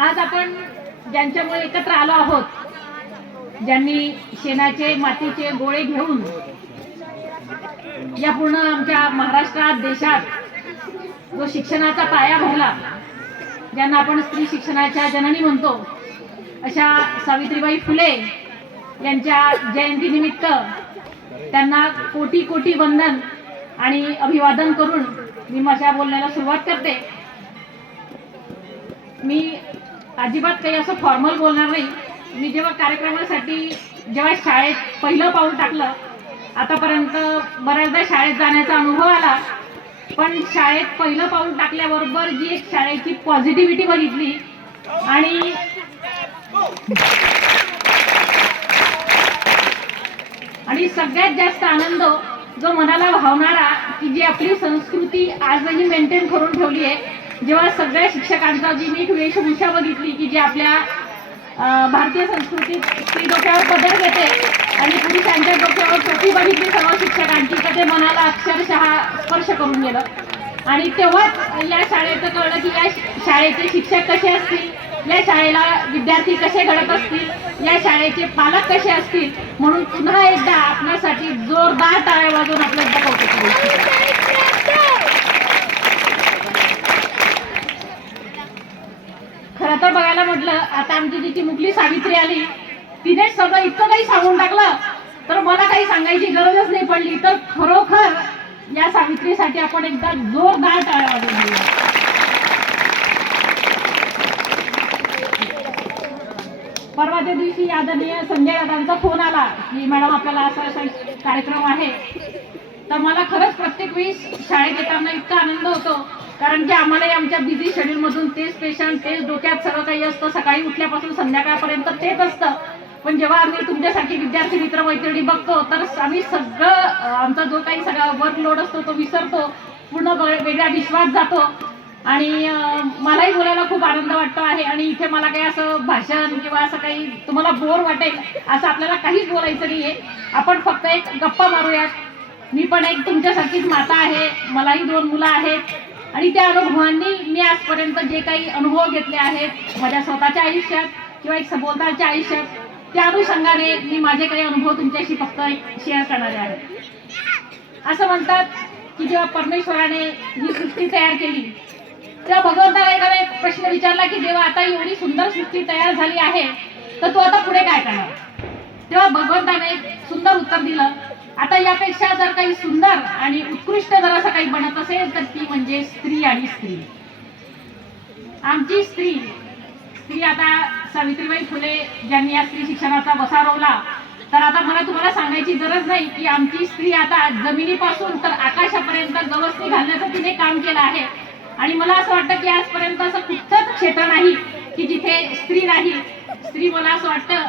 आज आपण ज्यांच्यामुळे एकत्र आलो आहोत, ज्यांनी शेणाचे मातीचे गोळे घेऊन या पूर्ण आमच्या महाराष्ट्रात देशात जो शिक्षणाचा पाया भरला, ज्यांना आपण स्त्री शिक्षणाच्या जननी म्हणतो, अशा सावित्रीबाई फुले यांच्या जयंतीनिमित्त त्यांना कोटी कोटी वंदन आणि अभिवादन करून मी माझ्या बोलण्याला सुरुवात करते. मी अजिबात काही असं फॉर्मल बोलणार नाही. मी जेव्हा कार्यक्रमासाठी जेव्हा शाळेत पहिलं पाऊल टाकलं, आतापर्यंत बऱ्याचदा शाळेत जाण्याचा अनुभव आला, पण शाळेत पहिलं पाऊल टाकल्याबरोबर जी एक शाळेची पॉझिटिव्हिटी बघितली आणि सगळ्यात जास्त आनंद जो मनाला भावणारा, की जी आपली संस्कृती आजही मेंटेन करून ठेवली आहे. जेव्हा सगळ्या शिक्षकांचा जी मी एक वेशभूषा बघितली, की जी आपल्या भारतीय संस्कृतीत स्त्री डोक्यावर पदर घेते आणि पुरुषांच्या डोक्यावर टोपी बघितली सर्व शिक्षकांची, तर ते मनाला अक्षरशः स्पर्श करून गेलं. आणि तेव्हाच या शाळेचं कळलं की या शाळेचे शिक्षक कसे असतील, या शाळेला विद्यार्थी कसे घडत असतील, या शाळेचे पालक कसे असतील. म्हणून पुन्हा एकदा आपल्यासाठी जोरदार टाळ्या वाजवून आपलं कौतुक करू. खरं तर बघायला म्हटलं, आता आमची जी चिमुकली सावित्री आली, तिने सगळं इतकं काही सांगून टाकलं, तर मला काही सांगायची गरजच नाही पडली. तर खरोखर या सावित्रीसाठी आपण एकदा जोरदार टाळ्या वाजवून घेऊया. परवाच्या दिवशी आदरणीय संजय दादांचा फोन आला की मॅडम आपल्याला असा असा कार्यक्रम आहे. तर मला खरंच प्रत्येक वेळी शाळेत येताना इतका आनंद होतो, कारण की आम्हालाही आमच्या बिझी शेड्यूलमधून तेच पेशंट, तेच डोक्यात सगळं काही असतं, सकाळी उठल्यापासून संध्याकाळपर्यंत तेच असतं. पण जेव्हा आम्ही तुमच्यासाठी विद्यार्थी मित्र मैत्रिणी बघतो, तर आम्ही सगळं आमचा जो काही सगळा वर्कलोड असतो तो विसरतो, पूर्ण वेगळ्या विश्वास जातो. आणि मलाही बोलायला खूप आनंद वाटतो आहे. आणि इथे मला काही असं भाषण किंवा असं काही तुम्हाला बोर वाटेल असं आपल्याला काहीच बोलायचं नाहीये. आपण फक्त एक गप्पा मारूयात. मी पण एक तुमच्यासारखीच माता आहे, मलाही 2 मुलं आहेत आणि त्या अनुभवांनी मी आजपर्यंत जे काही अनुभव घेतले आहेत माझ्या स्वतःच्या आयुष्यात किंवा एक सभोवतालच्या आयुष्यात, त्या अनुषंगाने मी माझे काही अनुभव तुमच्याशी फक्त शेअर करणारे आहे. असं म्हणतात की जेव्हा परमेश्वराने ही सृष्टी तयार केली, तेव्हा भगवंताला एखादा एक प्रश्न विचारला की देवा, आता एवढी सुंदर सृष्टी तयार झाली आहे, तर तू आता पुढे काय करणार? तेव्हा भगवंताने एक सुंदर उत्तर दिलं, आता यापेक्षा जर काही सुंदर आणि उत्कृष्ट जर असं काही बनत असेल तर ती म्हणजे स्त्री आणि स्त्री. आमची स्त्री आता सावित्रीबाई फुले ज्यांनी या स्त्री शिक्षणाचा वसा रोवला, तर आता मला तुम्हाला सांगायची गरज नाही की आमची स्त्री आता जमिनीपासून तर आकाशापर्यंत गवसणी घालण्याचं तिने काम केलं आहे. आणि मला असं वाटतं की आजपर्यंत असं कुठचंच क्षेत्र नाही की जिथे स्त्री नाही. स्त्री, मला असं वाटतं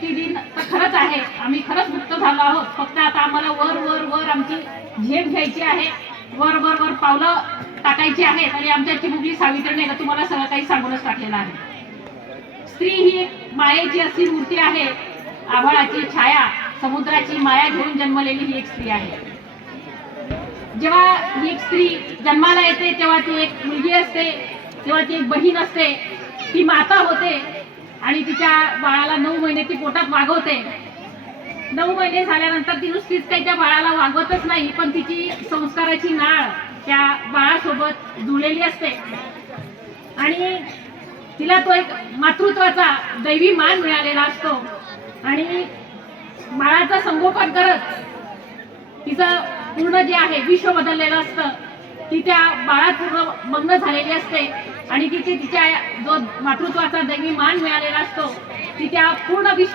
ती दिन तर खरंच आहे, आम्ही खरंच मुक्त झालो आहोत. फक्त आता आम्हाला वर वर वर आमची झेप घ्यायची आहे, वर वर वर पावलं टाकायची आहेत. आणि आमच्या चिमुकली सावित्रीने का तुम्हाला सगळं काही सांगूनच टाकलेलं आहे. स्त्री ही एक मायेची अशी मूर्ती आहे, आभाळाची छाया, समुद्राची माया घेऊन जन्मलेली ही एक स्त्री आहे. जेव्हा ही एक स्त्री जन्माला येते तेव्हा ती एक मुलगी असते, तेव्हा ती एक बहीण असते, ती माता होते आणि तिच्या बाळाला 9 महिने ती पोटात वागवते. 9 महिने झाल्यानंतर ती नुसतीच काही त्या बाळाला वागवतच नाही, पण तिची संस्काराची नाळ त्या बाळासोबत जुळलेली असते आणि तिला तो एक मातृत्वाचा दैवी मान मिळालेला असतो. आणि बाळाचं संगोपन करत तिचं पूर्ण जे आहे विश्व बदललेलं असतं. ती त्या बाळात पूर्ण मग्न झालेली असते आणि तिच्या जो मातृत्वाचा दैवी मान मिळालेला असतो, ती त्या पूर्ण विश्व